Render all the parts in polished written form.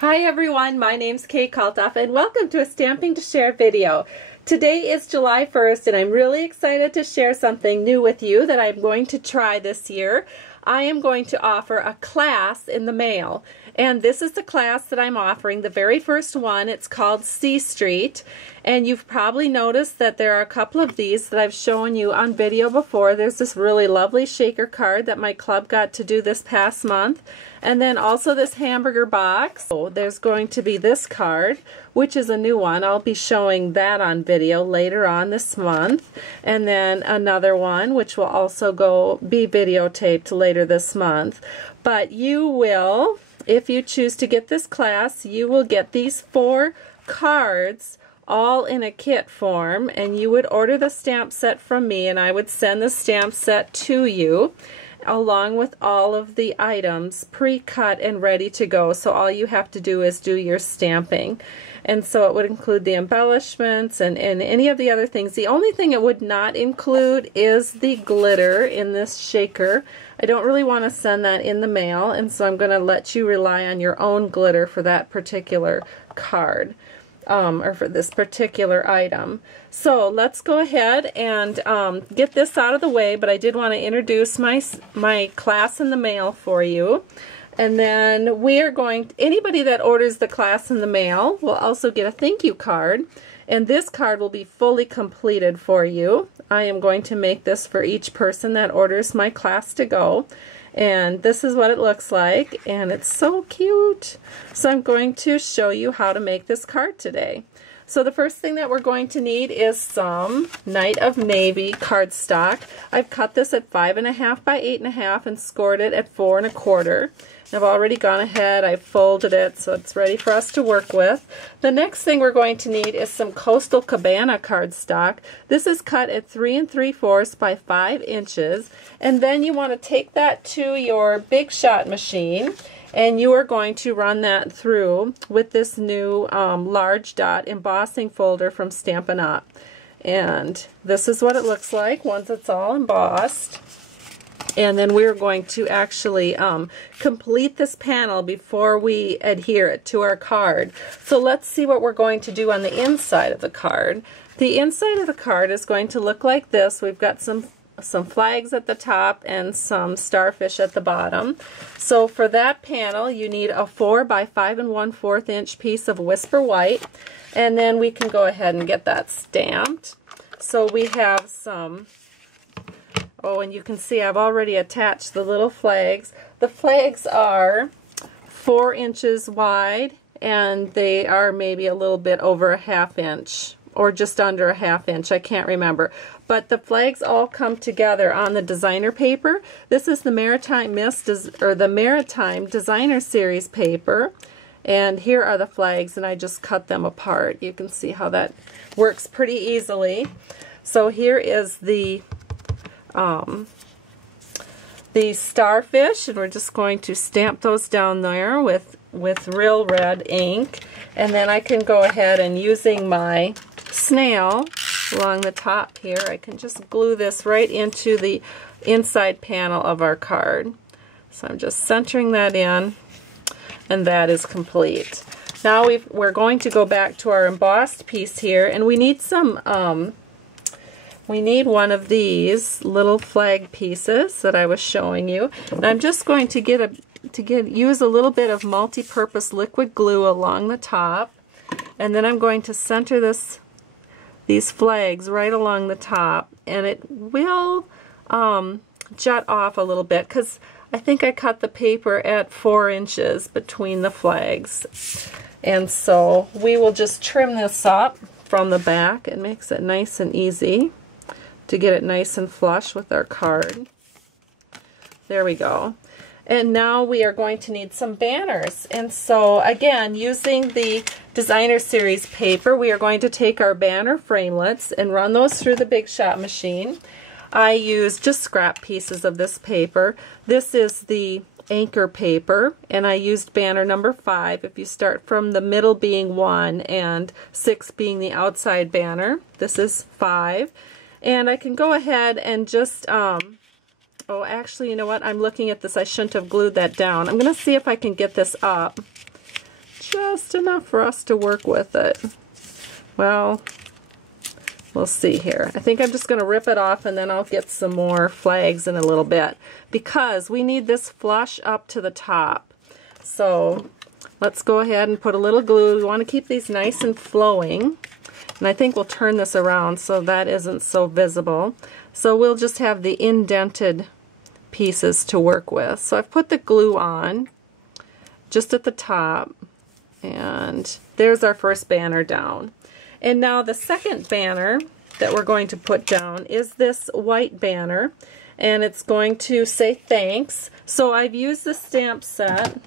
Hi everyone, my name's Kay Kalthoff and welcome to a Stamping to Share video. Today is July 1st and I'm really excited to share something new with you that I'm going to try this year. I am going to offer a class in the mail, and this is the class that I'm offering, the very first one. It's called C Street, and you've probably noticed that there are a couple of these that I've shown you on video before. There's this really lovely shaker card that my club got to do this past month, and then also this hamburger box. So there's going to be this card, which is a new one. I'll be showing that on video later on this month, and then another one which will also be videotaped later this month. But you will, if you choose to get this class, you will get these 4 cards all in a kit form, and you would order the stamp set from me and I would send the stamp set to you along with all of the items pre-cut and ready to go. So all you have to do is do your stamping. And so it would include the embellishments and any of the other things. The only thing it would not include is the glitter in this shaker. I don't really want to send that in the mail, and so I'm going to let you rely on your own glitter for that particular card. Or for this particular item. So let's go ahead and get this out of the way, but I did want to introduce my class in the mail for you. And then we are anybody that orders the class in the mail will also get a thank you card, and this card will be fully completed for you. I am going to make this for each person that orders my class to go. And this is what it looks like, and it's so cute. So I'm going to show you how to make this card today. So the first thing that we're going to need is some Night of Navy cardstock. I've cut this at 5.5 by 8.5 and scored it at 4 1/4. I've already gone ahead, I've folded it, so it's ready for us to work with. The next thing we're going to need is some Coastal Cabana cardstock. This is cut at 3 3/4 by 5 inches, and then you want to take that to your Big Shot machine, and you are going to run that through with this new large dot embossing folder from Stampin' Up. And this is what it looks like once it's all embossed. And then we're going to actually complete this panel before we adhere it to our card. So let's see what we're going to do on the inside of the card. The inside of the card is going to look like this. We've got some flags at the top and some starfish at the bottom. So for that panel you need a 4 by 5 1/4 inch piece of Whisper White, and then we can go ahead and get that stamped. So we have some, oh, and you can see I've already attached the little flags. The flags are 4 inches wide, and they are maybe a little bit over a 1/2 inch or just under a 1/2 inch, I can't remember. But the flags all come together on the designer paper. This is the Maritime Mist, or the Maritime Designer Series paper. And here are the flags, and I just cut them apart. You can see how that works pretty easily. So here is the starfish, and we're just going to stamp those down there with real red ink. And then I can go ahead and, using my snail along the top here, I can just glue this right into the inside panel of our card. So I'm just centering that in, and that is complete. Now we're going to go back to our embossed piece here, and we need some we need one of these little flag pieces that I was showing you. And I'm just going to use a little bit of multi-purpose liquid glue along the top, and then I'm going to center these flags right along the top, and it will jut off a little bit because I think I cut the paper at 4 inches between the flags. And so we will just trim this up from the back. It makes it nice and easy to get it nice and flush with our card. There we go. And now we are going to need some banners. And so again, using the Designer Series paper, we are going to take our banner framelets and run those through the Big Shot machine. I used just scrap pieces of this paper. This is the anchor paper, and I used banner number 5. If you start from the middle being 1 and 6 being the outside banner, this is 5. And I can go ahead and just Oh, actually, you know what? I'm looking at this. I shouldn't have glued that down. I'm going to see if I can get this up just enough for us to work with it. Well, we'll see here. I think I'm just going to rip it off and then I'll get some more flags in a little bit because we need this flush up to the top. So let's go ahead and put a little glue. We want to keep these nice and flowing. And I think we'll turn this around so that isn't so visible. So we'll just have the indented pieces to work with. So I've put the glue on just at the top, and there's our first banner down. And now the second banner that we're going to put down is this white banner, and it's going to say thanks. So I've used the stamp set.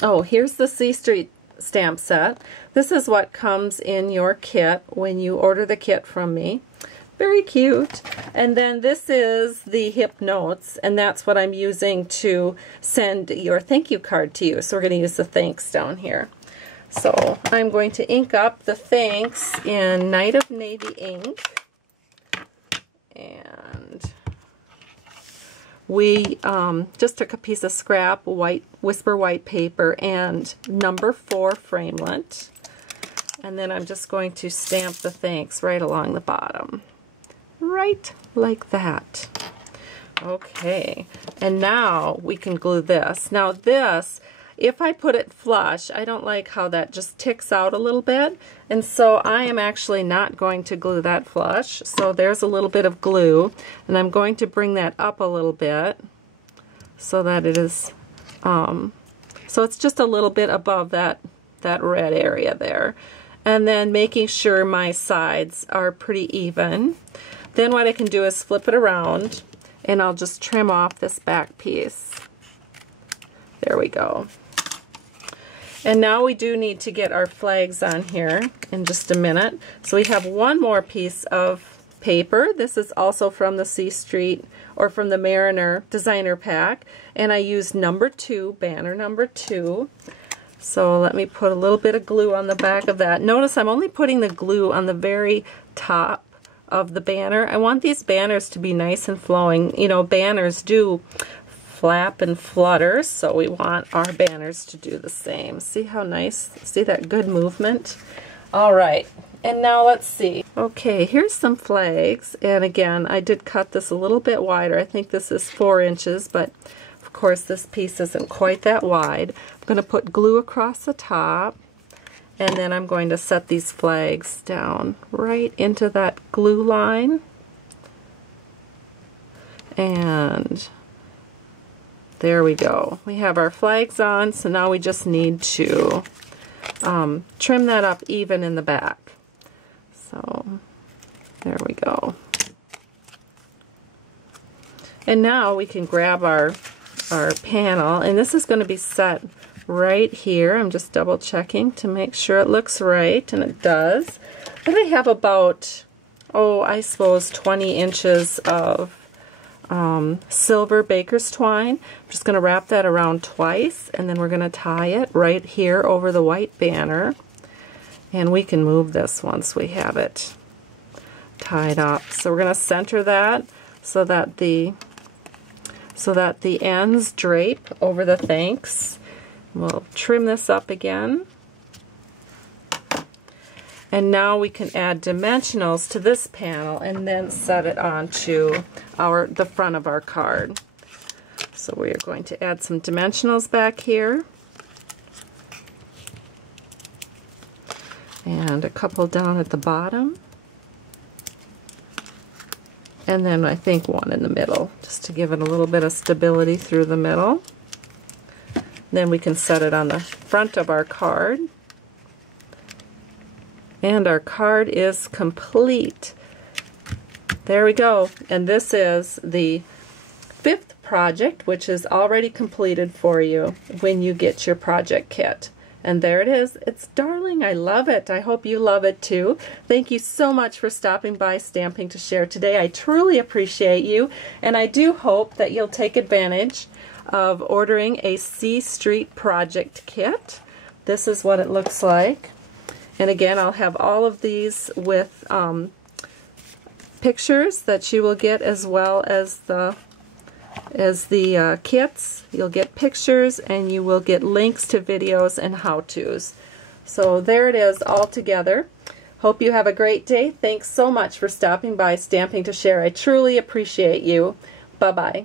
Oh, here's the C Street stamp set. This is what comes in your kit when you order the kit from me. Very cute. And then this is the hip notes, and that's what I'm using to send your thank you card to you. So we're going to use the thanks down here. So I'm going to ink up the thanks in Night of Navy ink. And we just took a piece of scrap white Whisper white paper and number 4 framelit. And then I'm just going to stamp the thanks right along the bottom. Right like that. Okay, and now we can glue this. Now this, if I put it flush, I don't like how that just ticks out a little bit, and so I am actually not going to glue that flush. So there's a little bit of glue, and I'm going to bring that up a little bit so that it is, so it's just a little bit above that red area there. And then making sure my sides are pretty even. Then what I can do is flip it around, and I'll just trim off this back piece. There we go. And now we do need to get our flags on here in just a minute. So we have one more piece of paper. This is also from the C Street or from the Mariner Designer Pack. And I used number 2, banner number 2. So let me put a little bit of glue on the back of that. Notice I'm only putting the glue on the very top of the banner. I want these banners to be nice and flowing. You know, banners do flap and flutter, so we want our banners to do the same. See how nice? See that good movement? All right, and now let's see. Okay, here's some flags, and again, I did cut this a little bit wider. I think this is 4 inches, but of course this piece isn't quite that wide. I'm going to put glue across the top, and then I'm going to set these flags down right into that glue line. And there we go. We have our flags on, so now we just need to trim that up even in the back. So there we go. And now we can grab our panel, and this is going to be set right here. I'm just double checking to make sure it looks right, and it does. Then I have about, oh, I suppose 20 inches of silver baker's twine. I'm just going to wrap that around twice, and then we're going to tie it right here over the white banner. And we can move this once we have it tied up. So we're going to center that so that the ends drape over the thanks. We'll trim this up again. And now we can add dimensionals to this panel and then set it onto the front of our card. So we are going to add some dimensionals back here. And a couple down at the bottom. And then I think one in the middle, just to give it a little bit of stability through the middle. Then we can set it on the front of our card. And our card is complete. There we go. And this is the 5th project, which is already completed for you when you get your project kit. And there it is. It's darling. I love it. I hope you love it too. Thank you so much for stopping by Stamping to Share today. I truly appreciate you, and I do hope that you'll take advantage of ordering a C Street project kit. This is what it looks like. And again, I'll have all of these with pictures that you will get, as well as the as the kits. You'll get pictures and you will get links to videos and how-tos. So there it is all together. Hope you have a great day. Thanks so much for stopping by Stamping to Share. I truly appreciate you. Bye-bye.